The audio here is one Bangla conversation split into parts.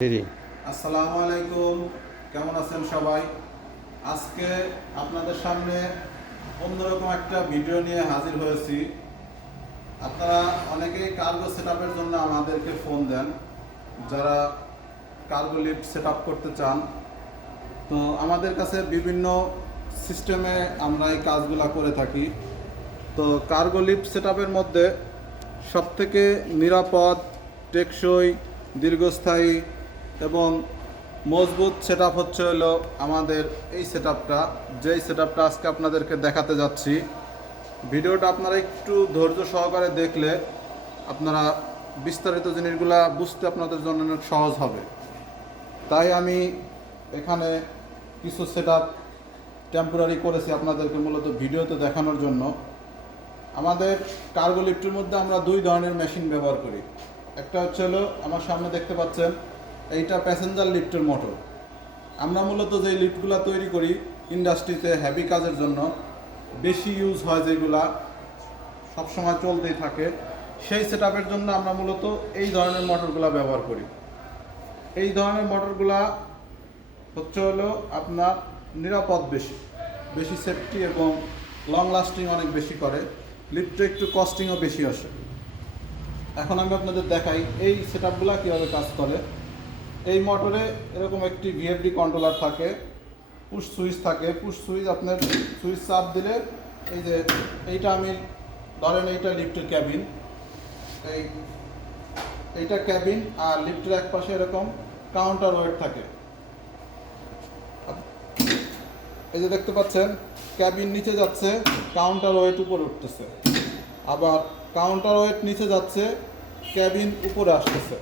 আসসালামু আলাইকুম, কেমন আছেন সবাই? আজকে আপনাদের সামনে অন্যরকম একটা ভিডিও নিয়ে হাজির হয়েছি। আপনারা অনেকেই কার্গো সেটআপের জন্য আমাদেরকে ফোন দেন, যারা কার্গো লিফট সেটআপ করতে চান। তো আমাদের কাছে বিভিন্ন সিস্টেমে আমরা এই কাজগুলো করে থাকি। তো কার্গো লিফট সেটআপের মধ্যে সবথেকে নিরাপদ, টেকসই, দীর্ঘস্থায়ী এবং মজবুত সেটআপ হচ্ছে হলো আমাদের এই সেটআপটা, যেই সেটআপটা আজকে আপনাদেরকে দেখাতে যাচ্ছি। ভিডিওটা আপনারা একটু ধৈর্য সহকারে দেখলে আপনারা বিস্তারিত জিনিসগুলা বুঝতে আপনাদের জন্য অনেক সহজ হবে। তাই আমি এখানে কিছু সেটআপ টেম্পোরারি করেছি আপনাদেরকে মূলত ভিডিওতে দেখানোর জন্য। আমাদের কার্গো লিফটের মধ্যে আমরা দুই ধরনের মেশিন ব্যবহার করি। একটা হচ্ছে হলো আমার সামনে দেখতে পাচ্ছেন, এইটা প্যাসেঞ্জার লিফটের মোটর। আমরা মূলত যে লিফটগুলো তৈরি করি ইন্ডাস্ট্রিতে হেভি কাজের জন্য, বেশি ইউজ হয়, যেগুলা সবসময় চলতেই থাকে, সেই সেটআপের জন্য আমরা মূলত এই ধরনের মোটরগুলো ব্যবহার করি। এই ধরনের মোটরগুলা হচ্ছে হলো আপনার নিরাপদ, বেশি বেশি সেফটি এবং লং লাস্টিং অনেক বেশি করে। লিফটে একটু কস্টিংও বেশি আসে। এখন আমি আপনাদের দেখাই এই সেটআপগুলো কীভাবে কাজ করে। এই মোটরে এরকম একটি ভিএফডি কন্ট্রোলার থাকে, পুশ সুইচ থাকে। পুশ সুইচ আপনার সুইচ চাপ দিলে এই যে এইটা আমি ধরেন এইটা লিফটের ক্যাবিন, এইটা ক্যাবিন, আর লিফটের এক পাশে এরকম কাউন্টার ওয়েট থাকে। এই যে দেখতে পাচ্ছেন, ক্যাবিন নিচে যাচ্ছে, কাউন্টার ওয়েট উপরে উঠতেছে, আবার কাউন্টার ওয়েট নিচে যাচ্ছে, ক্যাবিন উপরে আসতেছে।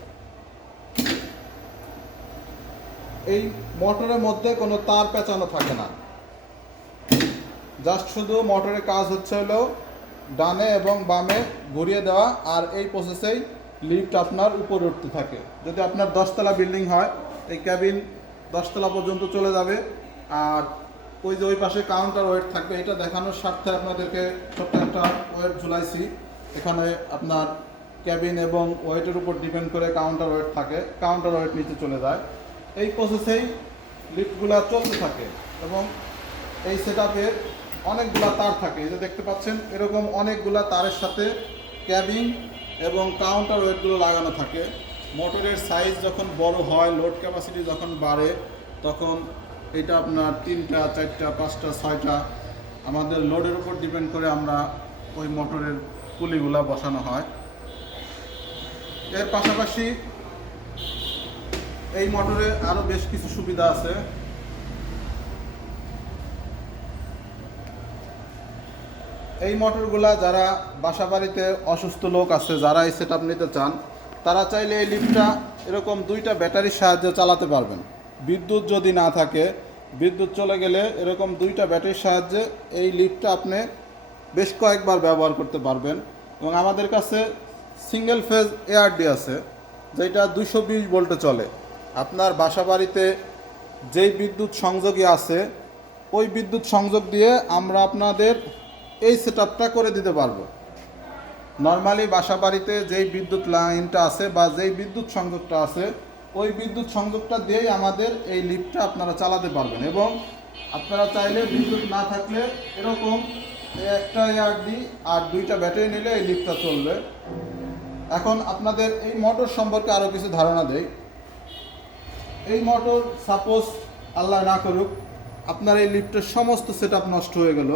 এই মোটরের মধ্যে কোনো তার পেঁচানো থাকে না, জাস্ট শুধু মোটরের কাজ হচ্ছে হলো ডানে এবং বামে ঘুরিয়ে দেওয়া, আর এই প্রসেসেই লিফট আপনার উপরে উঠতে থাকে। যদি আপনার 10তলা বিল্ডিং হয়, এই ক্যাবিন 10তলা পর্যন্ত চলে যাবে। আর ওই যে ওই পাশে কাউন্টার ওয়েট থাকবে, এটা দেখানোর স্বার্থে আপনাদেরকে ছোট্ট একটা ওয়েট ঝুলাইছি। এখানে আপনার ক্যাবিন এবং ওয়েটের উপর ডিপেন্ড করে কাউন্টার ওয়েট থাকে, কাউন্টার ওয়েট নিচে চলে যায়। এই প্রসেসেই লিফটগুলা চলতে থাকে এবং এই সেটআপের অনেকগুলা তার থাকে। এই যে দেখতে পাচ্ছেন, এরকম অনেকগুলা তারের সাথে ক্যাবিন এবং কাউন্টার ওয়েটগুলো লাগানো থাকে। মোটরের সাইজ যখন বড় হয়, লোড ক্যাপাসিটি যখন বাড়ে, তখন এটা আপনার 3টা, 4টা, 5টা, 6টা আমাদের লোডের উপর ডিপেন্ড করে আমরা ওই মোটরের পুলিগুলা বসানো হয়। এর পাশাপাশি এই মোটরে আরও বেশ কিছু সুবিধা আছে। এই মোটরগুলা যারা বাসাবাড়িতে অসুস্থ লোক আছে, যারা এই সেটআপ নিতে চান, তারা চাইলে এই লিফটটা এরকম 2টা ব্যাটারির সাহায্যে চালাতে পারবেন। বিদ্যুৎ যদি না থাকে, বিদ্যুৎ চলে গেলে এরকম 2টা ব্যাটারির সাহায্যে এই লিফটটা আপনি বেশ কয়েকবার ব্যবহার করতে পারবেন। এবং আমাদের কাছে সিঙ্গেল ফেজ এআরডি আছে, যেটা 220 ভোল্টে চলে। আপনার বাসাবাড়িতে যেই বিদ্যুৎ সংযোগই আছে, ওই বিদ্যুৎ সংযোগ দিয়ে আমরা আপনাদের এই সেটআপটা করে দিতে পারবো। নর্মালি বাসাবাড়িতে যেই বিদ্যুৎ লাইনটা আছে বা যেই বিদ্যুৎ সংযোগটা আছে, ওই বিদ্যুৎ সংযোগটা দিয়েই আমাদের এই লিফটটা আপনারা চালাতে পারবেন। এবং আপনারা চাইলে বিদ্যুৎ না থাকলে এরকম একটা এআরডি আর 2টা ব্যাটারি নিলে এই লিফটটা চলবে। এখন আপনাদের এই মোটর সম্পর্কে আরও কিছু ধারণা দেই। এই মোটর সাপোজ আল্লাহ না করুক আপনার এই লিফটের সমস্ত সেটআপ নষ্ট হয়ে গেল,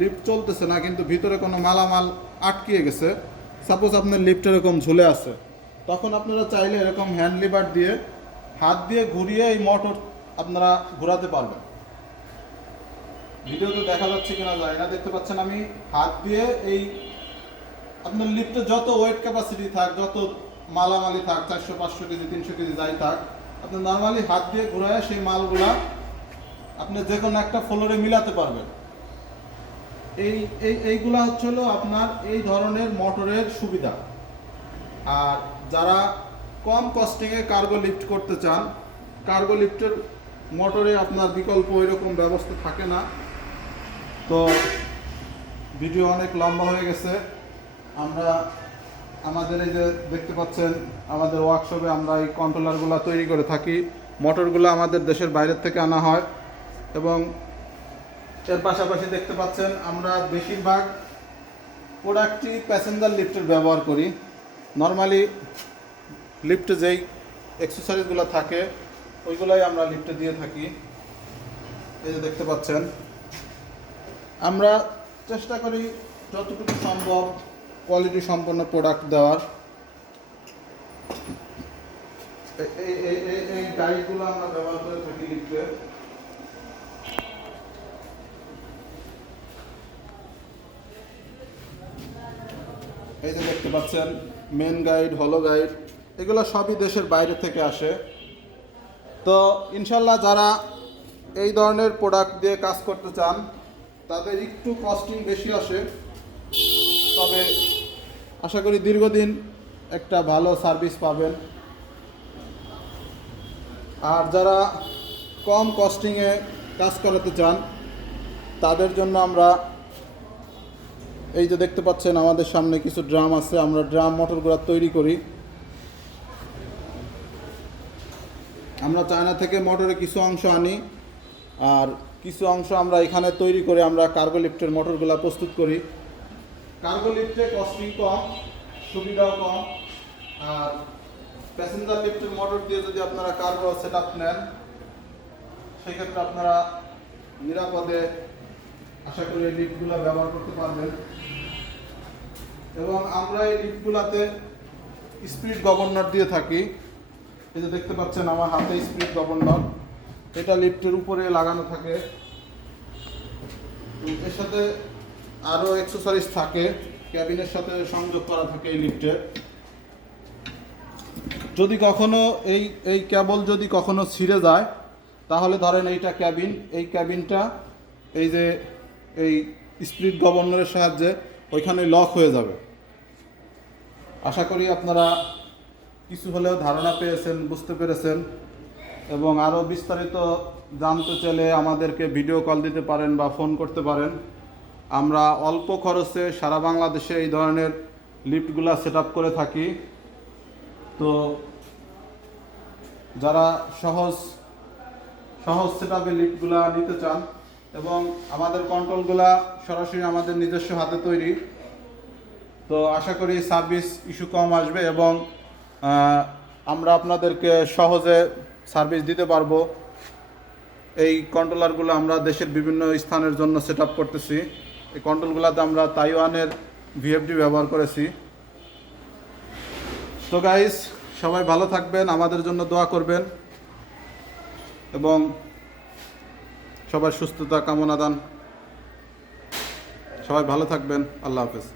লিফট চলতেছে না, কিন্তু ভিতরে কোনো মালামাল আটকিয়ে গেছে, সাপোজ আপনার লিফট এরকম ঝুলে আছে, তখন আপনারা চাইলে এরকম হ্যান্ড লিভার দিয়ে হাত দিয়ে ঘুরিয়ে এই মোটর আপনারা ঘোরাতে পারবেন। ভিডিওতে দেখা যাচ্ছে কিনা যায় না, দেখতে পাচ্ছেন আমি হাত দিয়ে এই আপনার লিফটে যত ওয়েট ক্যাপাসিটি থাক, যত মালামালি থাক, 400-500 কেজি, 300 কেজি যাই থাক, আপনি নর্মালি হাত দিয়ে ঘুরায় সেই মালগুলা আপনি যে কোনো একটা ফ্লোরে মিলাতে পারবেন। এইগুলা হচ্ছে হলো আপনার এই ধরনের মোটরের সুবিধা। আর যারা কম কস্টিংয়ে কার্গো লিফট করতে চান, কার্গো লিফটের মোটরে আপনার বিকল্প এরকম ব্যবস্থা থাকে না। তো ভিডিও অনেক লম্বা হয়ে গেছে, আমরা আমাদের এই যে দেখতে পাচ্ছেন আমাদের ওয়ার্কশপে আমরা এই কন্ট্রোলারগুলো তৈরি করে থাকি। মোটরগুলো আমাদের দেশের বাইরের থেকে আনা হয় এবং এর পাশাপাশি দেখতে পাচ্ছেন আমরা বেশিরভাগ প্রোডাক্টই প্যাসেঞ্জার লিফটের ব্যবহার করি। নর্মালি লিফটে যেই অ্যাক্সেসরিজগুলো থাকে ওইগুলাই আমরা লিফটে দিয়ে থাকি। এই যে দেখতে পাচ্ছেন আমরা চেষ্টা করি যতটুকু সম্ভব কোয়ালিটি সম্পন্ন প্রোডাক্ট দেওয়ার। এই গাইডগুলো আমরা ব্যবহার করে থাকি লিফটে। এই যে দেখতে পাচ্ছেন মেন গাইড, হলো গাইড, এগুলো সবই দেশের বাইরে থেকে আসে। তো ইনশাল্লাহ যারা এই ধরনের প্রোডাক্ট দিয়ে কাজ করতে চান তাদের একটু কস্টিং বেশি আসে, তবে আশা করি দীর্ঘদিন একটা ভালো সার্ভিস পাবেন। আর যারা কম কস্টিংয়ে কাজ করাতে চান তাদের জন্য আমরা এই যে দেখতে পাচ্ছেন আমাদের সামনে কিছু ড্রাম আছে, আমরা ড্রাম মোটরগুলো তৈরি করি। আমরা চায়না থেকে মোটরে কিছু অংশ আনি আর কিছু অংশ আমরা এখানে তৈরি করে আমরা কার্গো লিফটের মোটরগুলো প্রস্তুত করি। কার্গো লিফটে কস্টিং কম, সুবিধাও কম। আর প্যাসেঞ্জার লিফটের মোটর দিয়ে যদি আপনারা কার্গো সেট আপ নেন সেক্ষেত্রে আপনারা নিরাপদে আশা করি এই লিফটগুলো ব্যবহার করতে পারবেন। এবং আমরা এই লিফটগুলোতে স্পিড গভর্নর দিয়ে থাকি। এই যে দেখতে পাচ্ছেন আমার হাতে স্পিড গভর্নর, এটা লিফটের উপরে লাগানো থাকে। এর সাথে আরও অ্যাক্সেসরিজ থাকে, ক্যাবিনের সাথে সংযোগ করা থাকে এই লিফটে। যদি কখনো এই কেবল যদি কখনো ছিঁড়ে যায় তাহলে ধরেন এইটা ক্যাবিন, এই ক্যাবিনটা এই যে এই স্পিড গভর্নরের সাহায্যে ওইখানে লক হয়ে যাবে। আশা করি আপনারা কিছু হলেও ধারণা পেয়েছেন, বুঝতে পেরেছেন। এবং আরও বিস্তারিত জানতে চাইলে আমাদেরকে ভিডিও কল দিতে পারেন বা ফোন করতে পারেন। আমরা অল্প খরচে সারা বাংলাদেশে এই ধরনের লিফটগুলো সেট আপ করে থাকি। তো যারা সহজ সেট আপে লিফটগুলো নিতে চান এবং আমাদের কন্ট্রোলগুলা সরাসরি আমাদের নিজস্ব হাতে তৈরি, তো আশা করি সার্ভিস ইস্যু কম আসবে এবং আমরা আপনাদেরকে সহজে সার্ভিস দিতে পারবো। এই কন্ট্রোলারগুলো আমরা দেশের বিভিন্ন স্থানের জন্য সেট আপ করতেছি। এই কন্ট্রোলগুলোতে আমরা তাইওয়ানের ভিএফডি ব্যবহার করেছি। তো গাইস, সবাই ভালো থাকবেন, আমাদের জন্য দোয়া করবেন এবং সবার সুস্থতা কামনা দান। সবাই ভালো থাকবেন। আল্লাহ হাফেজ।